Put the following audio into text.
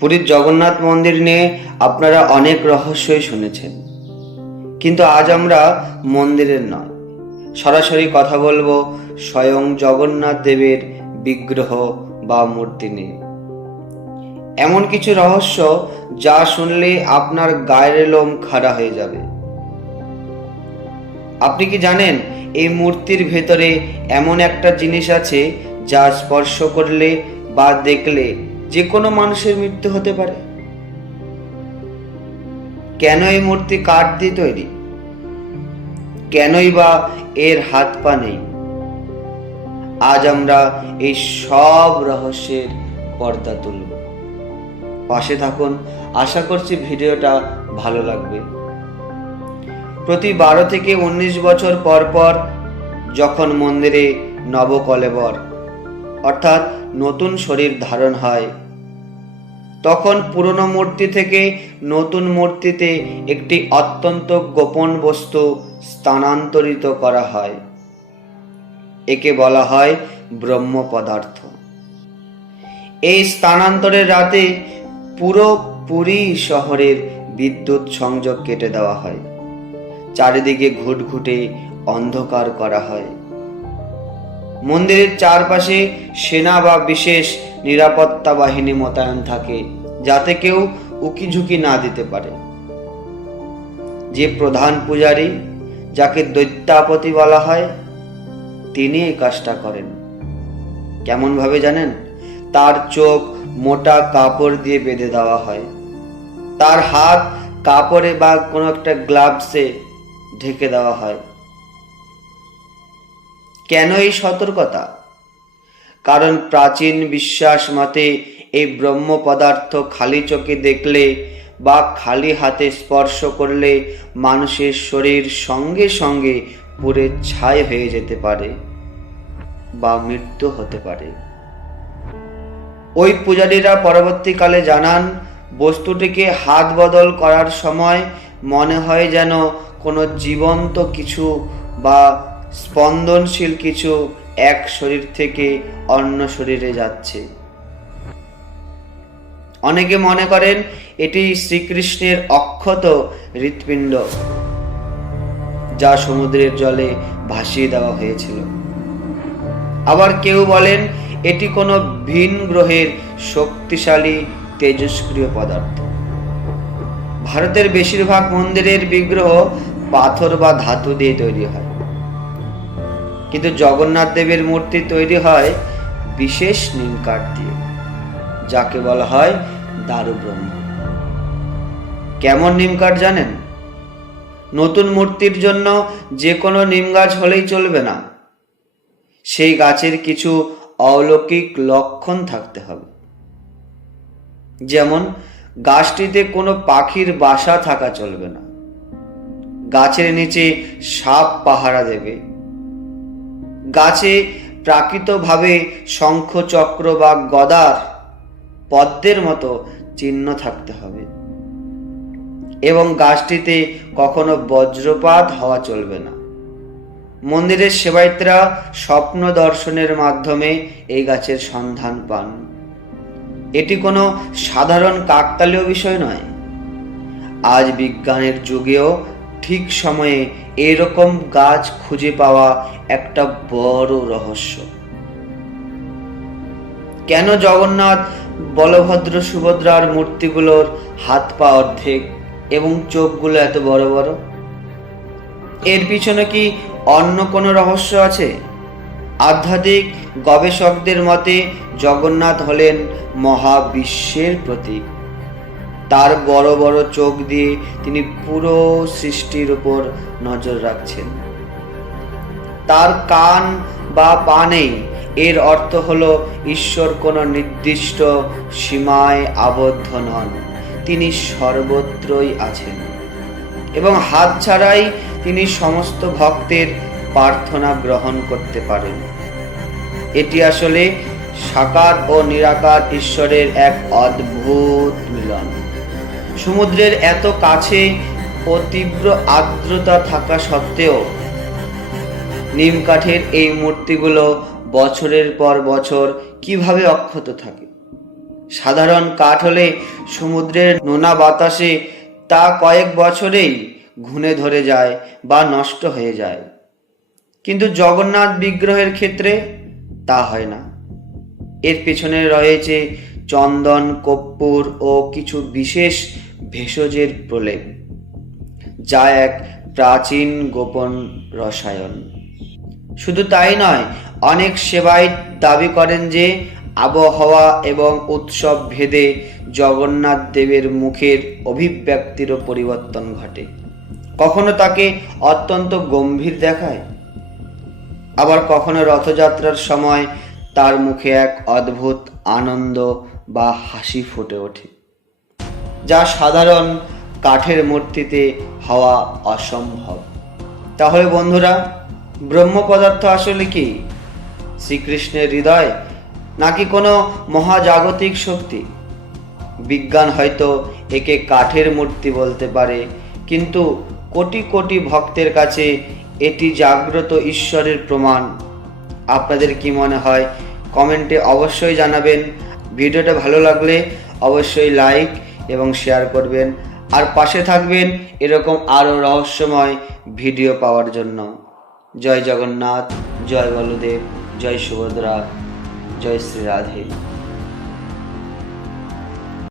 পুরীর জগন্নাথ মন্দির নিয়ে আপনারা অনেক রহস্যই শুনেছেন, কিন্তু আজ আমরা মন্দিরের নয়, সরাসরি কথা বলবো স্বয়ং জগন্নাথ দেবের বিগ্রহ বা মূর্তি নিয়ে। এমন কিছু রহস্য যা শুনলে আপনার গায়ের লোম খাড়া হয়ে যাবে। আপনি কি জানেন এই মূর্তির ভেতরে এমন একটা জিনিস আছে যা স্পর্শ করলে বা দেখলে যে কোনো মানুষের মৃত্যু হতে পারে? কেন এই মূর্তি কাঠ দিয়ে তৈরি? কেনই বা এর হাত পা নেই? আজ আমরা এই সব রহস্যের পর্দা তুলব। পাশে থাকুন, আশা করছি ভিডিওটা ভালো লাগবে। প্রতি 12 থেকে 19 বছর পর পর যখন মন্দিরে নবকলেবর অর্থাৎ নতুন শরীর ধারণ হয়, তখন পুরনো মূর্তি থেকে নতুন মূর্তিতে একটি অত্যন্ত গোপন বস্তু স্থানান্তরিত করা হয়। একে বলা হয় ব্রহ্ম পদার্থ। এই স্থানান্তরের রাতে পুরো পুরী শহরের বিদ্যুৎ সংযোগ কেটে দেওয়া হয়, চারিদিকে ঘুটঘুটে অন্ধকার করা হয়। মন্দিরের চারপাশে সেনা বা বিশেষ নিরাপত্তা বাহিনী মোতায়েন থাকে, যাতে কেউ উকিঝুঁকি না দিতে পারে। যে প্রধান পূজারী, যাকে দৈত্যাপতি বলা হয়, তিনি এই কাজটা করেন। কেমন ভাবে জানেন? তার চোখ মোটা কাপড় দিয়ে বেঁধে দেওয়া হয়, তার হাত কাপড়ে বা কোনো একটা গ্লাভসে ঢেকে দেওয়া হয়। কেন এই সতর্কতা? কারণ প্রাচীন বিশ্বাস মতে এই ব্রহ্ম পদার্থ খালি চোখে দেখলে বা খালি হাতে স্পর্শ করলে মানুষের শরীর সঙ্গে সঙ্গে পুড়ে ছাই হয়ে যেতে পারে বা মৃত্যু হতে পারে। ওই পূজারীরা পরবর্তীকালে জানান, বস্তুটিকে হাত বদল করার সময় মনে হয় যেন কোনো জীবন্ত কিছু বা স্পন্দনশীল কিছু এক শরীর থেকে অন্য শরীরে যাচ্ছে। অনেকে মনে করেন এটি শ্রীকৃষ্ণের অক্ষত হৃৎপিণ্ড, যা সমুদ্রের জলে ভাসিয়ে দেওয়া হয়েছিল। আবার কেউ বলেন এটি কোনো ভিন গ্রহের শক্তিশালী তেজস্ক্রিয় পদার্থ। ভারতের বেশিরভাগ মন্দিরের বিগ্রহ পাথর বা ধাতু দিয়ে তৈরি হয়, কিন্তু জগন্নাথ দেবের মূর্তি তৈরি হয় বিশেষ নিম কাঠ দিয়ে, যাকে বলা হয় দারু ব্রহ্ম। কেমন নিম কাঠ জানেন? নতুন মূর্তির জন্য যে কোনো নিম গাছ হলেই চলবে না, সেই গাছের কিছু অলৌকিক লক্ষণ থাকতে হবে। যেমন গাছটিতে কোনো পাখির বাসা থাকা চলবে না, গাছের নিচে সাপ পাহারা দেবে, গাছে প্রাকৃতভাবে শঙ্খ চক্র বা গদার পদ্মের মতো চিহ্ন থাকতে হবে, এবং গাছটিতে কখনো বজ্রপাত হওয়া চলবে না। মন্দিরের সেবায়েতরা স্বপ্ন দর্শনের মাধ্যমে এই গাছের সন্ধান পান। এটি কোনো সাধারণ কাকতালীয় বিষয় নয়। আজ বিজ্ঞানের যুগেও ঠিক সময়ে এরকম গাছ খুঁজে পাওয়া একটা বড় রহস্য। কেন জগন্নাথ, বলভদ্র, সুভদ্রার মূর্তিগুলোর হাত পা অর্ধেক এবং চোখগুলো এত বড় বড়? এর পিছনে কি অন্য কোনো রহস্য আছে? আধ্যাত্মিক গবেষকদের মতে জগন্নাথ হলেন মহাবিশ্বের প্রতীক। তার বড় বড় চোখ দিয়ে তিনি পুরো সৃষ্টির উপর নজর রাখছেন। তার কান বা পা নেই, এর অর্থ হলো ঈশ্বর কোনো নির্দিষ্ট সীমায় আবদ্ধ নন, তিনি সর্বত্রই আছেন এবং হাত ছাড়াই তিনি সমস্ত ভক্তের প্রার্থনা গ্রহণ করতে পারেন। এটি আসলে সাকার ও নিরাকার ঈশ্বরের এক অদ্ভুত মিলন। সমুদ্রের এত কাছে ও তীব্র আর্দ্রতা থাকা সত্ত্বেও নিম কাঠের এই মূর্তিগুলো বছরের পর বছর কিভাবে অক্ষত থাকে সাধারণ কাঠ হলে সমুদ্রের নোনা বাতাসে তা কয়েক বছরেই ঘুণে ধরে যায় বা নষ্ট হয়ে যায়, কিন্তু জগন্নাথ বিগ্রহের ক্ষেত্রে তা হয় না। এর পেছনে রয়েছে চন্দন, কর্পূর ও কিছু বিশেষ ভেষজের প্রলেপ, যা এক প্রাচীন গোপন রসায়ন। শুধু তাই নয়, অনেক সেবায়িত দাবি করেন যে আবহাওয়া এবং উৎসব ভেদে জগন্নাথ দেবের মুখের অভিব্যক্তিরও পরিবর্তন ঘটে। কখনো তাকে অত্যন্ত গম্ভীর দেখায়, আবার কখনো রথযাত্রার সময় তার মুখে এক অদ্ভুত আনন্দ বা হাসি ফুটে ওঠে, যা সাধারণ কাঠের মূর্তিতে হওয়া অসম্ভব। তাহলে বন্ধুরা, ব্রহ্ম পদার্থ আসলে কি? শ্রীকৃষ্ণের হৃদয়, নাকি কোনো মহাজাগতিক শক্তি? বিজ্ঞান হয়তো একে কাঠের মূর্তি বলতে পারে, কিন্তু কোটি কোটি ভক্তের কাছে এটি জাগ্রত ঈশ্বরের প্রমাণ। আপনাদের কি মনে হয়? কমেন্টে অবশ্যই জানাবেন। ভিডিওটা ভালো লাগলে অবশ্যই লাইক এবং শেয়ার করবেন, আর পাশে থাকবেন এরকম আরও রহস্যময় ভিডিও পাওয়ার জন্য। জয় জগন্নাথ, জয় বলদেব, জয় সুভদ্রা, জয় শ্রী রাধে।